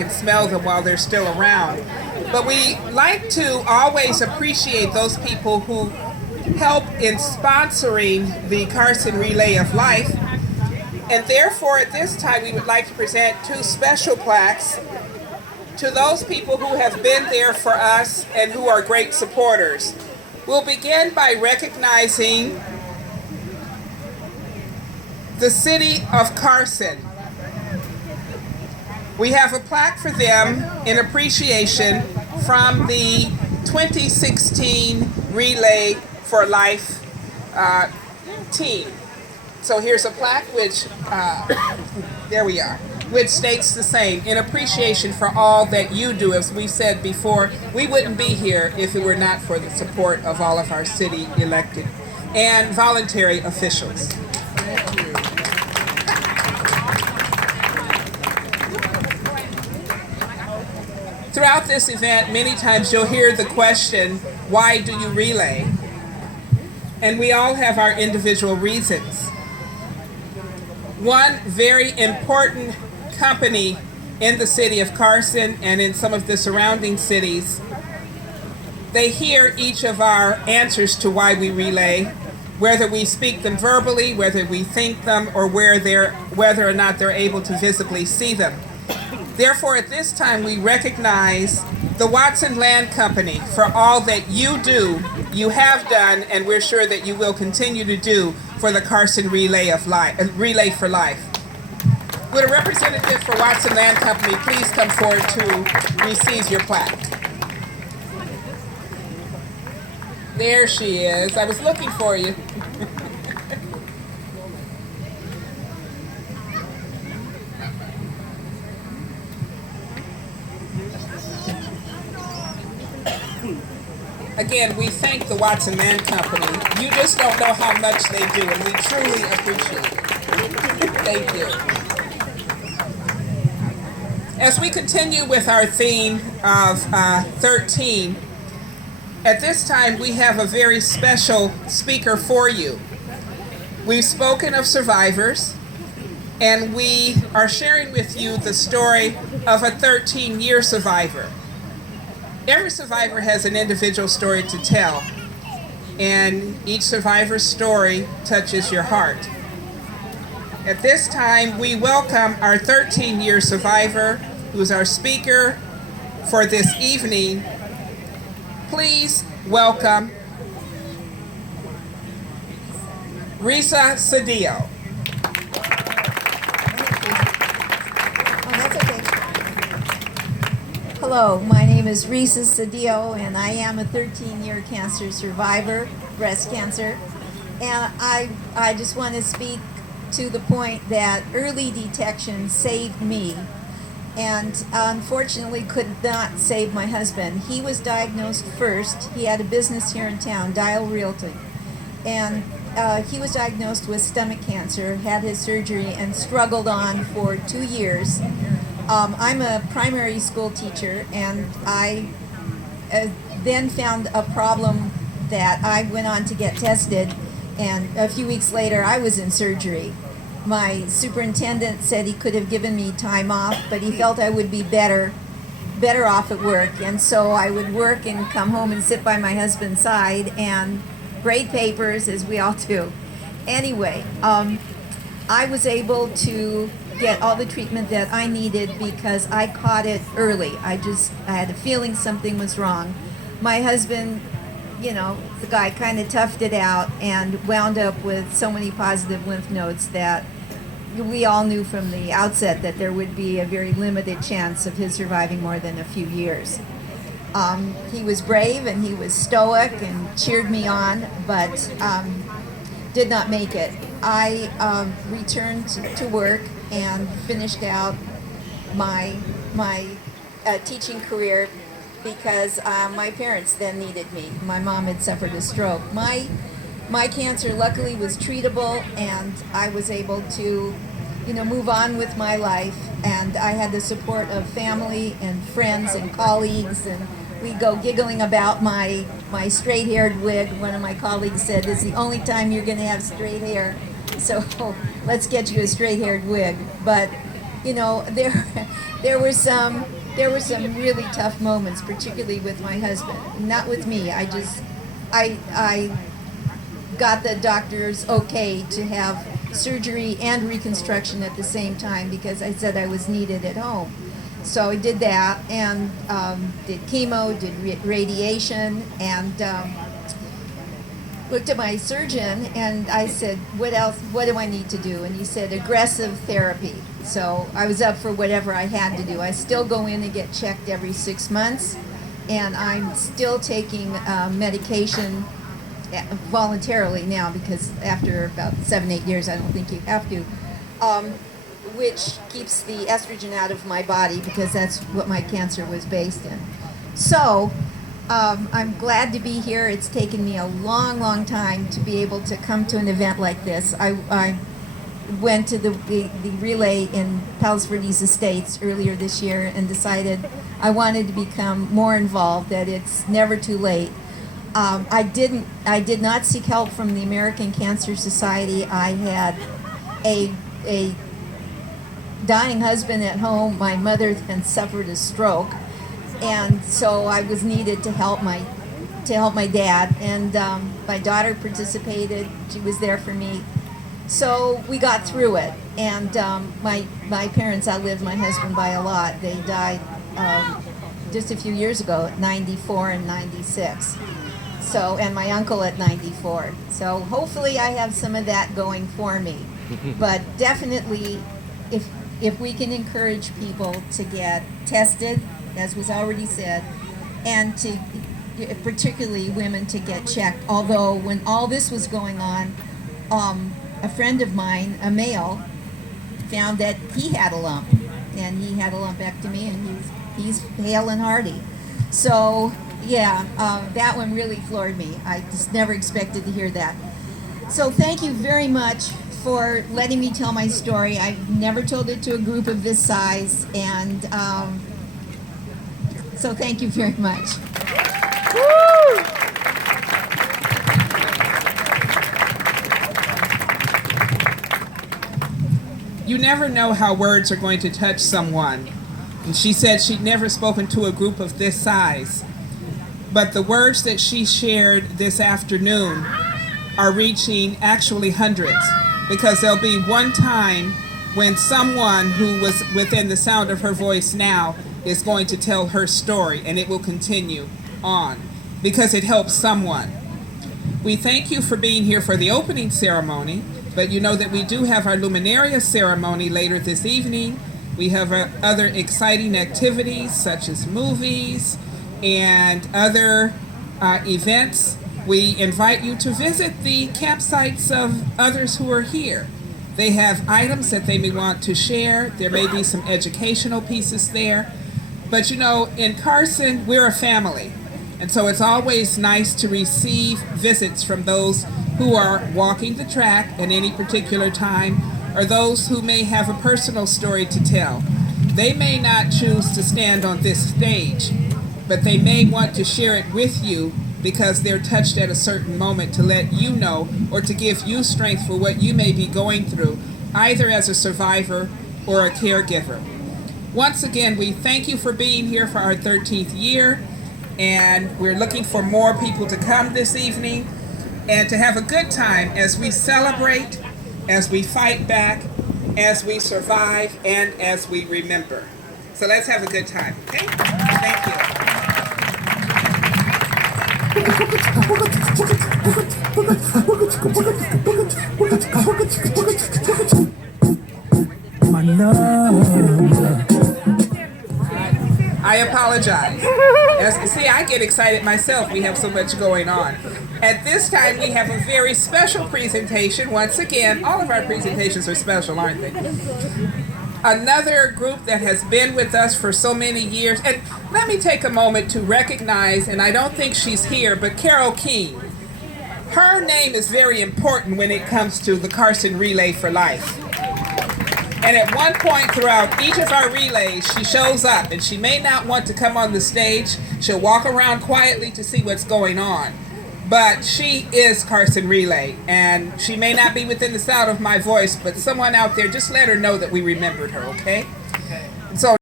can smell them while they're still around. But we like to always appreciate those people who help in sponsoring the Carson Relay of Life. And therefore, at this time, we would like to present two special plaques to those people who have been there for us and who are great supporters. We'll begin by recognizing the City of Carson. We have a plaque for them in appreciation from the 2016 Relay for Life team. So here's a plaque which, there we are, which states the same, in appreciation for all that you do. As we said before, we wouldn't be here if it were not for the support of all of our city elected and voluntary officials. Throughout this event, many times you'll hear the question, why do you relay? And we all have our individual reasons. One very important company in the city of Carson and in some of the surrounding cities, they hear each of our answers to why we relay, whether we speak them verbally, whether we think them, or whether or not they're able to visibly see them. Therefore, at this time, we recognize the Watson Land Company for all that you do, you have done, and we're sure that you will continue to do for the Carson Relay for Life. Would a representative for Watson Land Company please come forward to receive your plaque? There she is. I was looking for you. Again, we thank the Watson Land Company. You just don't know how much they do, and we truly appreciate it. Thank you. As we continue with our theme of 13, at this time we have a very special speaker for you. We've spoken of survivors, and we are sharing with you the story of a 13-year survivor. Every survivor has an individual story to tell, and each survivor's story touches your heart. At this time, we welcome our 13-year survivor, who's our speaker for this evening. Please welcome Risa Cedillo. Hello, my name is Risa Cedillo, and I am a 13-year cancer survivor, breast cancer. And I just want to speak to the point that early detection saved me, and unfortunately could not save my husband. He was diagnosed first. He had a business here in town, Dial Realty, and he was diagnosed with stomach cancer, had his surgery, and struggled on for 2 years. I'm a primary school teacher, and I then found a problem that I went on to get tested, and a few weeks later I was in surgery. My superintendent said he could have given me time off, but he felt I would be better off at work, and so I would work and come home and sit by my husband's side and grade papers, as we all do. Anyway, I was able to get all the treatment that I needed because I caught it early. I had a feeling something was wrong. My husband, the guy kind of toughed it out and wound up with so many positive lymph nodes that we all knew from the outset that there would be a very limited chance of his surviving more than a few years. He was brave and he was stoic and cheered me on, but did not make it. I returned to work and finished out my teaching career because my parents then needed me. My mom had suffered a stroke. My cancer luckily was treatable, and I was able to move on with my life, and I had the support of family and friends and colleagues, and we go giggling about my straight-haired wig. One of my colleagues said, "It's the only time you're going to have straight hair, so let's get you a straight-haired wig." But you know, there were some really tough moments, particularly with my husband. Not with me. I got the doctor's okay to have surgery and reconstruction at the same time because I said I was needed at home. So I did that and did chemo, did radiation, and looked at my surgeon and I said, what else, what do I need to do? And he said, aggressive therapy. So I was up for whatever I had to do. I still go in and get checked every 6 months, and I'm still taking medication voluntarily now because after about 7-8 years, I don't think you have to, which keeps the estrogen out of my body because that's what my cancer was based in. So I'm glad to be here. It's taken me a long time to be able to come to an event like this. I went to the relay in Palos Verdes Estates earlier this year and decided I wanted to become more involved, that it's never too late. I did not seek help from the American Cancer Society. I had a dying husband at home. My mother had suffered a stroke, and so I was needed to help my dad. And my daughter participated. She was there for me. So we got through it. And my parents outlived my husband by a lot. They died just a few years ago at 94 and 96. So, and my uncle at 94. So hopefully I have some of that going for me. But definitely, if we can encourage people to get tested, as was already said, and to particularly women to get checked. Although when all this was going on, a friend of mine, a male, found that he had a lump, and he had a lumpectomy, and he's hale and hearty. So yeah, that one really floored me. I just never expected to hear that. So thank you very much for letting me tell my story. I've never told it to a group of this size, and so thank you very much. Woo! You never know how words are going to touch someone. And she said she'd never spoken to a group of this size. But the words that she shared this afternoon are reaching actually hundreds, because there'll be one time when someone who was within the sound of her voice now is going to tell her story, and it will continue on because it helps someone. We thank you for being here for the opening ceremony, but you know that we do have our Luminaria ceremony later this evening. We have other exciting activities such as movies and other events. We invite you to visit the campsites of others who are here. They have items that they may want to share. There may be some educational pieces there. But you know, in Carson, we're a family. And so it's always nice to receive visits from those who are walking the track at any particular time, or those who may have a personal story to tell. They may not choose to stand on this stage, but they may want to share it with you because they're touched at a certain moment to let you know or to give you strength for what you may be going through, either as a survivor or a caregiver. Once again, we thank you for being here for our 13th year, and we're looking for more people to come this evening and to have a good time as we celebrate, as we fight back, as we survive, and as we remember. So let's have a good time, okay? Thank you. My love. I apologize. See, I get excited myself. We have so much going on. At this time, we have a very special presentation. Once again, all of our presentations are special, aren't they? Another group that has been with us for so many years. And let me take a moment to recognize, and I don't think she's here, but Carol King. Her name is very important when it comes to the Carson Relay for Life. And at one point throughout each of our relays, she shows up, and she may not want to come on the stage. She'll walk around quietly to see what's going on. but she is Carson Relay, and she may not be within the sound of my voice, but someone out there, just let her know that we remembered her, okay? So